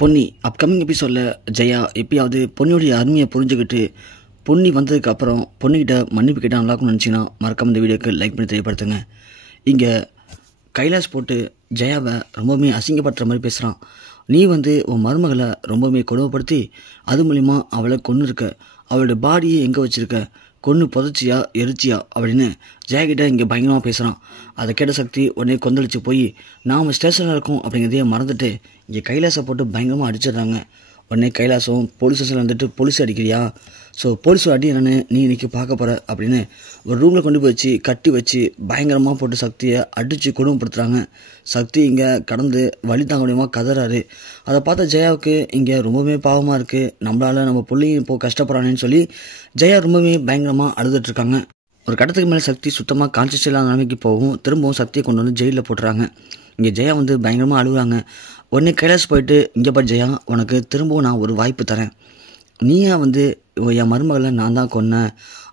Ponni upcoming எபிசோடில் ஜெயா எப்பயாவது பொன்னியோடைய அருமையை புரிஞ்சுக்கிட்டு பொன்னி வந்ததுக்கப்புறம் பொன்னிக்கிட்ட மன்னிப்பு கேட்டால் நல்லாக்கும்னு நினச்சிங்கன்னா மறக்காம இந்த வீடியோக்கு லைக் பண்ணி தெரியப்படுத்துங்க. இங்கே கைலாஷ் போட்டு ஜெயாவை ரொம்பவுமே அசிங்கப்படுத்துகிற மாதிரி பேசுகிறான். நீ உன் மருமகளை ரொம்பவுமே கொடுமைப்படுத்தி அது மூலிமா அவளை கொன்று இருக்க, அவளோட பாடியை எங்கே வச்சுருக்க, கொன்று புதைச்சியா எரிச்சியா அப்படின்னு ஜெயகிட்ட இங்கே பயங்கரமாக பேசுகிறான். அதை கேட்ட சக்தி உடனே கொந்தளிச்சு போய் நாம் ஸ்டேஷனில் இருக்கோம் அப்படிங்கிறதையே மறந்துட்டு இங்கே கைலாசை போட்டு பயங்கரமாக அடிச்சிடுறாங்க. உடனே கைலாசம் போலீஸ் ஸ்டேஷனில் போலீஸ் அடிக்கிறியா, ஸோ போலீஸ் அடி என்னன்னு நீ இன்றைக்கி பார்க்க போகிற அப்படின்னு ஒரு ரூமில் கொண்டு போய் வச்சு கட்டி வச்சு பயங்கரமாக போட்டு சக்தியை அடித்து கொடுமைப்படுத்துகிறாங்க. சக்தி இங்கே கடந்து வழி தாங்க முடியுமா கதறாரு. அதை பார்த்த ஜெயாவுக்கு இங்கே ரொம்பவே பாவமாக இருக்குது, நம்மளால் நம்ம பிள்ளைங்க இப்போ கஷ்டப்படுறானேன்னு சொல்லி ஜெயா ரொம்பவே பயங்கரமாக அழுதுட்ருக்காங்க. ஒரு கட்டத்துக்கு மேலே சக்தி சுத்தமாக கான்சியஸ் இல்லாத நிலைமைக்கு போகவும் திரும்பவும் சக்தியை கொண்டு வந்து ஜெயிலில் போட்டுறாங்க. இங்கே ஜெயா பயங்கரமாக அழுகுறாங்க. உடனே கைலாஷ் போயிட்டு இங்கே பாரு ஜெயா, உனக்கு திரும்பவும் நான் ஒரு வாய்ப்பு தரேன், நீயா என் மருமகளை நான் தான் கொன்னேன்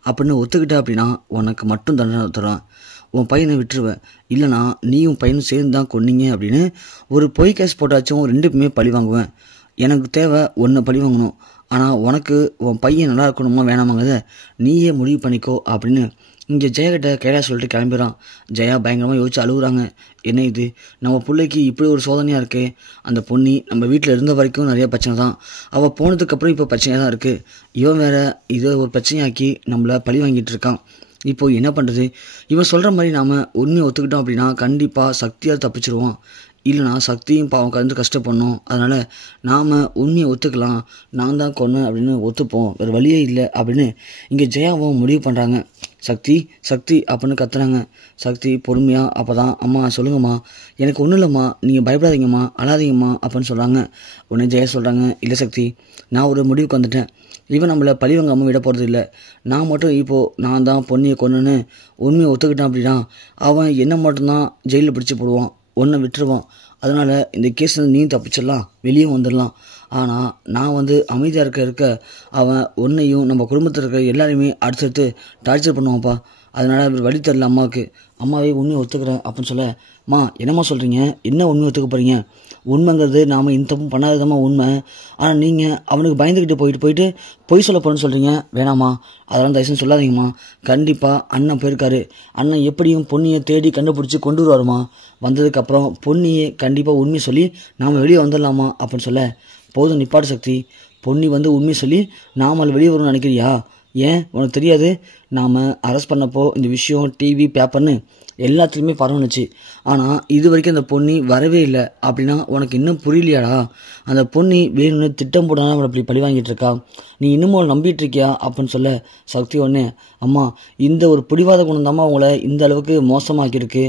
அப்படின்னு ஒத்துக்கிட்ட அப்படின்னா உனக்கு மட்டும் தண்டனை தருவேன், உன் பையனை விட்டுருவேன், இல்லைனா நீயும் பையனும் சேர்ந்து தான் கொன்னீங்க அப்படின்னு ஒரு பொய் கேஸ் போட்டாச்சும் ரெண்டு பேருமே பழி வாங்குவேன். எனக்கு தேவை ஒன்றை பழி வாங்கணும், ஆனால் உனக்கு உன் பையன் நல்லா இருக்கணுமா வேணாமாங்கிறத நீயே முடிவு பண்ணிக்கோ அப்படின்னு இங்கே ஜெயகிட்ட கைலாஷ் சொல்லிட்டு கிளம்பிடுறான். ஜெயா பயங்கரமாக யோசிச்சு அழுகுறாங்க. என்ன இது, நம்ம பிள்ளைக்கு இப்படி ஒரு சோதனையாக இருக்கே, அந்த பொண்ணி நம்ம வீட்டில் இருந்த வரைக்கும் நிறைய பிரச்சனை தான், அவள் போனதுக்கப்புறம் இப்போ பிரச்சனையாக தான் இருக்குது, இவன் வேற இதை ஒரு பிரச்சனையாக்கி நம்மளை பழி வாங்கிட்டு இருக்கான், இப்போ என்ன பண்ணுறது, இவன் சொல்கிற மாதிரி நாம் உண்மையை ஒத்துக்கிட்டோம் அப்படின்னா கண்டிப்பாக சக்தியாக தப்பிச்சிருவோம், இல்லைனா சக்தியும் பாவம் கலந்து கஷ்டப்படணும், அதனால் நாம் உண்மையை ஒத்துக்கலாம், நான் தான் கொன்னேன் அப்படின்னு ஒத்துப்போம், வேறு வழியே இல்லை அப்படின்னு இங்கே ஜெயாவும் முடிவு பண்ணுறாங்க. சக்தி சக்தி அப்படின்னு கத்துறாங்க. சக்தி பொறுமையாக அப்போ தான் அம்மா சொல்லுங்கம்மா, எனக்கு ஒன்றும் இல்லைம்மா, நீங்கள் பயப்படாதீங்கம்மா, அழாதீங்கம்மா அப்படின்னு சொல்கிறாங்க. உடனே ஜெயா சொல்கிறாங்க, இல்லை சக்தி, நான் ஒரு முடிவுக்கு வந்துட்டேன், இவன் நம்மளை பழி வாங்காமல் விட போகிறது இல்லை, நான் மட்டும் இப்போது நான் தான் பொன்னியை கொன்னுன்னு உண்மையை ஒத்துக்கிட்டேன் அப்படின்னா அவன் என்ன மட்டும்தான் ஜெயிலில் பிடிச்சி போடுவான், ஒன்றை விட்டுருவான், அதனால் இந்த கேஸில் நீ தப்பிச்சிடலாம், வெளியே வந்துடலாம், ஆனால் நான் அமைதியாக இருக்க அவன் ஒன்றையும் நம்ம குடும்பத்தில் இருக்க எல்லாரையுமே அடுத்தடுத்து டார்ச்சர் பண்ணுவான்ப்பா, அதனால் வழி தரல அம்மாவுக்கு, அம்மாவே உண்மையை ஒத்துக்கிறேன் அப்படின்னு சொல்ல, மா என்னம்மா சொல்கிறீங்க, என்ன உண்மையை ஒத்துக்க போகிறீங்க, உண்மைங்கிறது நாம் இந்த தப்பு பண்ணாததாம்மா உண்மை, ஆனால் நீங்கள் அவனுக்கு பயந்துக்கிட்டு போயிட்டு பொய் சொல்ல போகிறேன்னு சொல்கிறீங்க, வேணாம்மா அதெல்லாம் தயவுசெய்து சொல்லாதீங்கம்மா, கண்டிப்பாக அண்ணன் போயிருக்காரு, அண்ணன் எப்படியும் பொன்னியை தேடி கண்டுபிடிச்சி கொண்டு வருவாருமா, வந்ததுக்கப்புறம் பொன்னியை கண்டிப்பாக உண்மையை சொல்லி நாம் வெளியே வந்துடலாமா அப்படின்னு சொல்ல, போதும் நிப்பாட்டு சக்தி, பொன்னி உண்மையை சொல்லி நாம் அது வெளியே வரும்னு நினைக்கிறியா, ஏன் உனக்கு தெரியாது, நாம் அரெஸ்ட் பண்ணப்போ இந்த விஷயம் டிவி பேப்பர்னு எல்லாத்துலேயுமே பரவணுச்சு, ஆனால் இது வரைக்கும் அந்த பொன்னி வரவே இல்லை அப்படின்னா உனக்கு இன்னும் புரியலையாடா, அந்த பொன்னி வேணும்னு திட்டம் போடாமல் அவளை அப்படி பழி வாங்கிட்டு இருக்கா, நீ இன்னமும் நம்பிட்டு இருக்கியா அப்படின்னு சொல்ல, சக்தி ஒன்று, அம்மா இந்த ஒரு பிடிவாத குணம் தாம்மா அவங்கள இந்த அளவுக்கு மோசமாக்கியிருக்கு,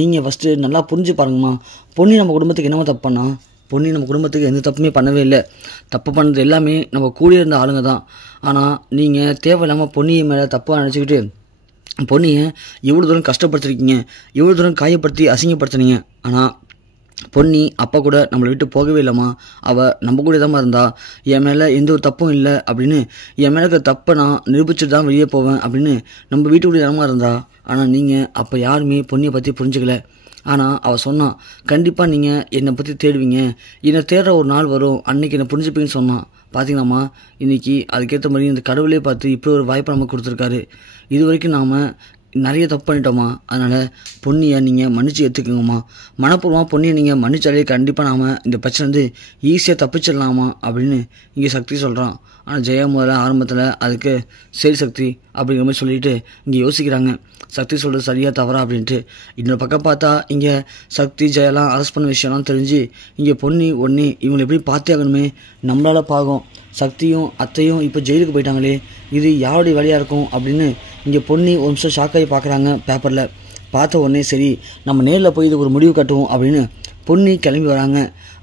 நீங்கள் ஃபஸ்ட்டு நல்லா புரிஞ்சு பாருங்கம்மா, பொன்னி நம்ம குடும்பத்துக்கு என்னமா தப்பு பண்ணா, பொன்னி நம்ம குடும்பத்துக்கு எந்த தப்புமே பண்ணவே இல்லை, தப்பு பண்ணது எல்லாமே நம்ம கூட இருந்த ஆளுங்க தான், ஆனால் நீங்கள் தேவையில்லாமல் பொன்னியை மேலே தப்பாக நினச்சிக்கிட்டு பொன்னியை எவ்வளோ தூரம் கஷ்டப்படுத்திருக்கீங்க, எவ்வளோ தூரம் காயப்படுத்தி அசிங்கப்படுத்துனீங்க, ஆனால் பொன்னி அப்பா கூட நம்மளை விட்டு போகவே இல்லைம்மா, அவள் நம்ம கூட தான் இருந்தா, என் மேலே எந்த ஒரு தப்பும் இல்லை அப்படின்னு என் மேலே இருக்க தப்பை நான் நிரூபிச்சுட்டு தான் வெளியே போவேன் அப்படின்னு நம்ம வீட்டுக்குள்ளே இடமா இருந்தா, ஆனால் நீங்கள் அப்போ யாருமே பொன்னியை பற்றி புரிஞ்சுக்கல, ஆனால் அவள் சொன்னான் கண்டிப்பாக நீங்கள் என்னை பற்றி தேடுவீங்க, என்னை தேடுற ஒரு நாள் வரும், அன்றைக்கி என்னை புரிஞ்சுப்பீங்கன்னு சொன்னான், பார்த்தீங்களாம்மா இன்றைக்கி அதுக்கேற்ற மாதிரி இந்த கடவுளே பார்த்து இப்படி ஒரு வாய்ப்பை நமக்கு கொடுத்துருக்காரு, இது வரைக்கும் நாம் நிறைய தப்பு பண்ணிட்டோம்மா, அதனால் பொன்னியை நீங்கள் மன்னிச்சு ஏற்றுக்குங்கம்மா, மனப்பூர்வமாக பொன்னியை நீங்கள் மன்னிச்சாலே கண்டிப்பாக நாம் இந்த பிரச்சனை ஈஸியாக தப்பிச்சிடலாமா அப்படின்னு இங்கே சக்தி சொல்கிறான். ஆனால் ஜெயா முதல்ல ஆரம்பத்தில் அதுக்கு சரி சக்தி அப்படிங்கிற மாதிரி சொல்லிட்டு இங்கே யோசிக்கிறாங்க, சக்தி சொல்கிறது சரியாக தவறா அப்படின்ட்டு. இன்னொரு பக்கம் பார்த்தா இங்கே சக்தி ஜெயலாம் அரெஸ்ட் பண்ண விஷயம்லாம் தெரிஞ்சு இங்கே பொன்னி ஒன்று இவங்களை எப்படி பார்த்தே ஆகணுமே, நம்மளால் பாகம் சக்தியும் அத்தையும் இப்போ ஜெயிலுக்கு போயிட்டாங்களே, இது யாருடைய வேலையாக இருக்கும் அப்படின்னு இங்கே பொன்னி ஒரு நிமிஷம் ஷாக்காகி பார்க்குறாங்க. பேப்பரில் பார்த்த உடனே சரி நம்ம நேரில் போய் இது ஒரு முடிவு கட்டுவோம் அப்படின்னு பொன்னி கிளம்பி வராங்க.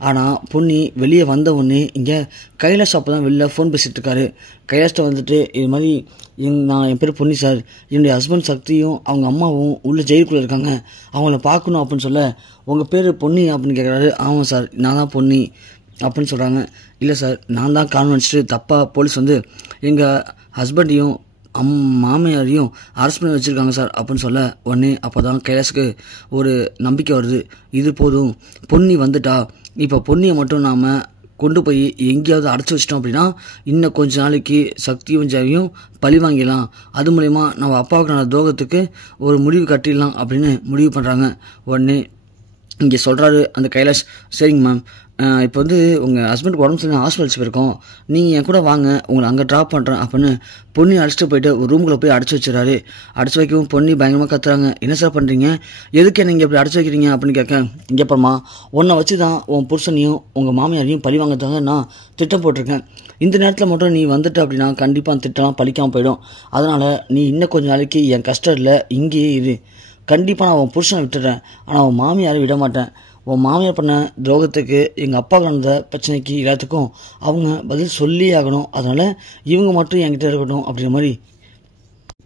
ஆனால் பொன்னி வெளியே வந்த உடனே இங்கே கைலாஷ் அப்போ தான் வெளில ஃபோன் பேசிகிட்டு இருக்காரு. கைலாஷ்ட இது மாதிரி நான் என் பேர் பொன்னி சார், என்னுடைய ஹஸ்பண்ட் சக்தியும் அவங்க அம்மாவும் உள்ள ஜெயிலுக்குள்ளே இருக்காங்க, அவங்கள பார்க்கணும் அப்படின்னு சொல்ல, உங்கள் பேர் பொன்னி அப்படின்னு கேட்குறாரு. ஆமாம் சார் நான் தான் பொன்னி அப்படின்னு சொல்கிறாங்க. இல்லை சார் நான் தான் கான்வென்ஸ்ட்டு தப்பாக போலீஸ் எங்கள் ஹஸ்பண்டையும் மாமியாரையும் அரெஸ்ட் பண்ணி வச்சுருக்காங்க சார் அப்படின்னு சொல்ல, உடனே அப்போ தான் கைலாஸுக்கு ஒரு நம்பிக்கை வருது, இது போதும் பொன்னி வந்துட்டா, இப்போ பொன்னியை மட்டும் நாம் கொண்டு போய் எங்கேயாவது அடைச்சி வச்சிட்டோம் அப்படின்னா இன்னும் கொஞ்ச நாளைக்கு சக்தியும் ஜெயாவையும் பழி வாங்கிடலாம். அது மூலயமா நம்ம அப்பாவுக்கு நான் துரோகத்துக்கு ஒரு முடிவு கட்டிடலாம் அப்படின்னு முடிவு பண்ணுறாங்க. உடனே இங்கே சொல்கிறாரு அந்த கைலாஷ், சரிங்க மேம், இப்போ வந்து உங்கள் ஹஸ்பண்டுக்கு உடம்பு சரியில்லை, ஹாஸ்பிட்டல்ஸ் போயிருக்கோம், நீங்கள் என் கூட வாங்க, உங்களை அங்கே ட்ராப் பண்ணுறேன் அப்படின்னு பொண்ணி அழைச்சிட்டு போயிட்டு ஒரு ரூமில் போய் அடைச்சி வச்சுறாரு. அடைச்சி வைக்கவும் பொண்ணி பயங்கரமாக கத்துறாங்க. என்ன சார் பண்ணுறீங்க, எதுக்கு நீங்கள் இப்படி அடைச்சி வைக்கிறீங்க அப்படின்னு கேட்க, இங்கே அப்புறமா உன்னை வச்சு தான் உன் புருஷனையும் உங்கள் மாமியாரையும் பழி வாங்கிறதாக நான் திட்டம் போட்டிருக்கேன். இந்த நேரத்தில் மட்டும் நீ வந்துட்ட அப்படின்னா கண்டிப்பாக அந்த திட்டம்லாம் பழிக்காமல் போயிடும். அதனால் நீ இன்னும் கொஞ்சம் நாளைக்கு என் கஷ்டம் இல்லை, இங்கேயே இரு. கண்டிப்பாக நான் உன் புருஷனை விட்டுடுறேன், ஆனால் உன் மாமியாரை விட மாட்டேன். உன் மாமியார் பண்ண துரோகத்துக்கு எங்கள் அப்பா நடந்த பிரச்சனைக்கு எல்லாத்துக்கும் அவங்க பதில் சொல்லி ஆகணும். அதனால் இவங்க மட்டும் என்கிட்ட இருக்கட்டும் அப்படின்ற மாதிரி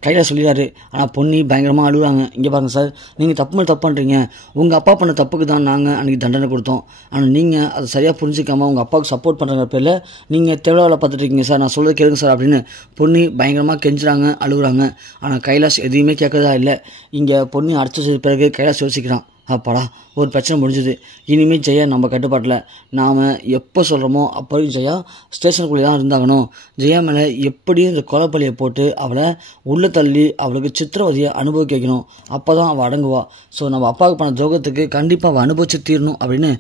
கையில் சொல்லிடுறாரு. ஆனால் பொண்ணி பயங்கரமாக அழுவாங்க. இங்கே பாருங்கள் சார், நீங்கள் தப்பு மேலே தப்பு பண்ணுறீங்க. உங்கள் அப்பா பண்ண தப்புக்கு தான் நாங்கள் அன்றைக்கி தண்டனை கொடுத்தோம். ஆனால் நீங்கள் அதை சரியாக புரிஞ்சிக்காமல் உங்கள் அப்பாவுக்கு சப்போர்ட் பண்ணுற பேரில் நீங்கள் தேவையில்ல பார்த்துட்டு இருக்கீங்க சார், நான் சொல்கிறது கேளுங்க சார் அப்படின்னு பொண்ணி பயங்கரமாக கெஞ்சுறாங்க, அழுகுறாங்க. ஆனால் கைலாஷ் எதையுமே கேட்கறதா இல்லை. இங்கே பொண்ணி அடைச்சது பிறகு கைலாஷ் யோசிக்கிறான், அப்பாடா ஒரு பிரச்சனை முடிஞ்சுது, இனிமேல் ஜெயா நம்ம கட்டுப்பாட்டில், நாம் எப்போ சொல்கிறோமோ அப்போயும் ஜெயா ஸ்டேஷனுக்குள்ளே தான் இருந்தாகணும். ஜெயா மேலே எப்படியும் இந்த கொலைப்பள்ளியை போட்டு அவளை உள்ளே தள்ளி அவளுக்கு சித்திரவதையை அனுபவிக்க வைக்கணும். அப்போ தான் அவள் அடங்குவா. ஸோ நம்ம அப்பாவுக்கு பண்ண துரோகத்துக்கு கண்டிப்பாக அவள் அனுபவிச்சு தீரணும் அப்படின்னு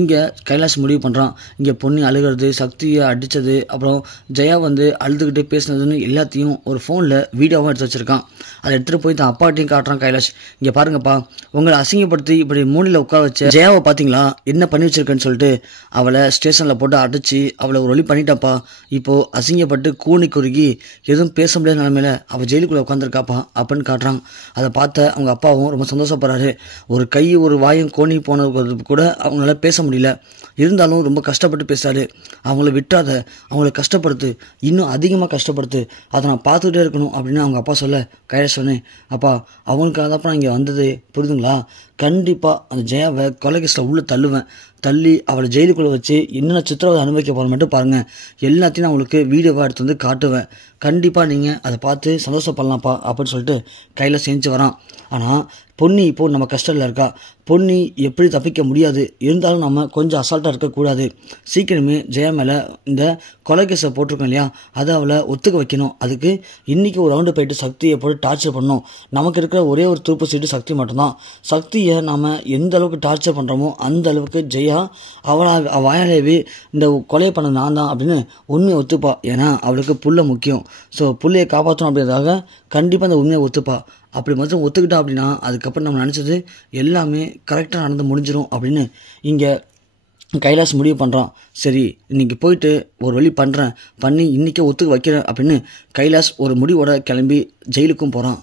இங்கே கைலாஷ் முடிவு பண்ணுறான். இங்கே பொண்ணு அழுகிறது, சக்தியை அடித்தது, அப்புறம் ஜெயா வந்து அழுதுகிட்டே பேசினதுன்னு எல்லாத்தையும் ஒரு ஃபோனில் வீடியோவாக எடுத்து வச்சுருக்கான். அதை எடுத்துகிட்டு போய் தான் அப்பாட்டையும் காட்டுறான் கைலாஷ். இங்கே பாருங்கப்பா, உங்களை அசிங்கப்படுத்தி இப்படி மூலையில் உட்கார வச்ச ஜெயாவை பார்த்தீங்களா, என்ன பண்ணி வச்சிருக்கேன்னு சொல்லிட்டு அவளை ஸ்டேஷனில் போட்டு அடிச்சு அவளை ஒரு வழி பண்ணிட்டாப்பா. இப்போது அசிங்கப்பட்டு கூனி குறுகி எதுவும் பேச முடியாத நிலைமையில அவள் ஜெயிலுக்குள்ளே உட்காந்துருக்காப்பா அப்படின்னு காட்டுறான். அதை பார்த்த அவங்க அப்பாவும் ரொம்ப சந்தோஷப்படுறாரு. ஒரு கை ஒரு வாயும் கோணி போனது கூட அவங்களால பேச முடியல, இருந்தாலும் ரொம்ப கஷ்டப்பட்டு பேசுறாரு. அவங்கள விட்டாத, அவங்கள கஷ்டப்படுத்து, இன்னும் அதிகமாக கஷ்டப்படுத்து, அதை நான் பார்த்துக்கிட்டே இருக்கணும் அப்படின்னு அவங்க அப்பா சொல்ல கைலாஷ் சொன்னேன், அப்பா அவங்களுக்காக தான் நான் இங்கே வந்தது, புரியுதுங்களா? கண்டிப்பாக அந்த ஜெயாவை கொலை கேஸில் உள்ளே தள்ளுவேன், தள்ளி அவளை ஜெயிலுக்குள்ளே வச்சு என்னென்ன சித்திரவதை அனுபவிக்க போகிற மட்டும் பாருங்கள், எல்லாத்தையும் நான் உங்களுக்கு வீடியோவாக எடுத்து வந்து காட்டுவேன், கண்டிப்பாக நீங்கள் அதை பார்த்து சந்தோஷப்படலாம்ப்பா அப்படின்னு சொல்லிட்டு கையில் செஞ்சு வரான். ஆனால் பொன்னி இப்போது நம்ம கஷ்டத்தில் இருக்கா. பொன்னி எப்படி தப்பிக்க முடியாது, இருந்தாலும் நம்ம கொஞ்சம் அசால்ட்டாக இருக்கக்கூடாது. சீக்கிரமே ஜெயா மேலே இந்த கொலை கேஸை போட்டிருக்கோம் இல்லையா, அதை அவளை ஒத்துக்க வைக்கணும். அதுக்கு இன்றைக்கி ஒரு ரவுண்டு போயிட்டு சக்தியை போட்டு டார்ச்சர் பண்ணணும். நமக்கு இருக்கிற ஒரே ஒரு துருப்பு சீட்டு சக்தி மட்டும்தான். சக்தியை நாம் எந்த அளவுக்கு டார்ச்சர் பண்ணுறோமோ அந்த அளவுக்கு ஜெயா வாயாலேயே இந்த கொலையை பண்ண நான் தான் அப்படின்னு உண்மையை ஒத்துப்பா. ஏன்னா அவளுக்கு புள்ள முக்கியம். ஸோ புள்ளையை காப்பாற்றணும் அப்படின்றதாக கண்டிப்பாக அந்த உண்மையை ஒத்துப்பா. அப்படி மட்டும் ஒத்துக்கிட்டா அப்படின்னா அதுக்கப்புறம் நம்ம நினச்சது எல்லாமே கரெக்டாக நடந்து முடிஞ்சிடும் அப்படின்னு இங்கே கைலாஷ் முடிவு பண்ணுறான். சரி இன்றைக்கி போயிட்டு ஒரு வழி பண்ணுறேன், பண்ணி இன்றைக்கே ஒத்துக்க வைக்கிறேன் அப்படின்னு கைலாஷ் ஒரு முடிவோட கிளம்பி ஜெயிலுக்கும் போகிறான்.